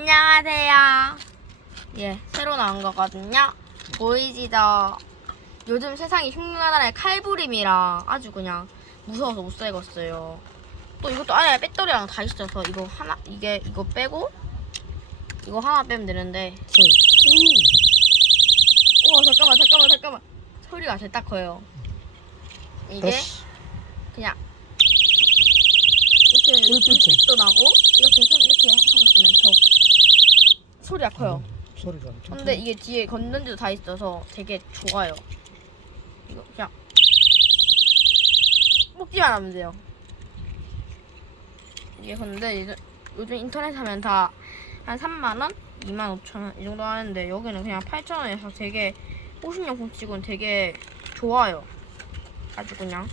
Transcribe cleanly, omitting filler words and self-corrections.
안녕하세요. 예, 새로 나온 거거든요. 보이지죠? 요즘 세상이 흉흉하다는 칼부림이라 아주 그냥 무서워서 못 살겠어요. 또 이것도 안에 배터리랑 다 있어서 이거 하나, 이거 빼고 이거 하나 빼면 되는데. 우와, 잠깐만. 소리가 됐다 커요. 이게 그냥 이렇게 불빛도 나고 이렇게 하고 있으면 더 소리가 커요. 소리가 엄청. 근데 이게 뒤에 건전지도 다 있어서 되게 좋아요. 이거 그냥 먹기만 하면 돼요. 이게 근데 요즘 인터넷 하면 다 한 3만원? 25,000원 이 정도 하는데 여기는 그냥 8,000원에서 되게 호신용품 치고는 되게 좋아요. 아주 그냥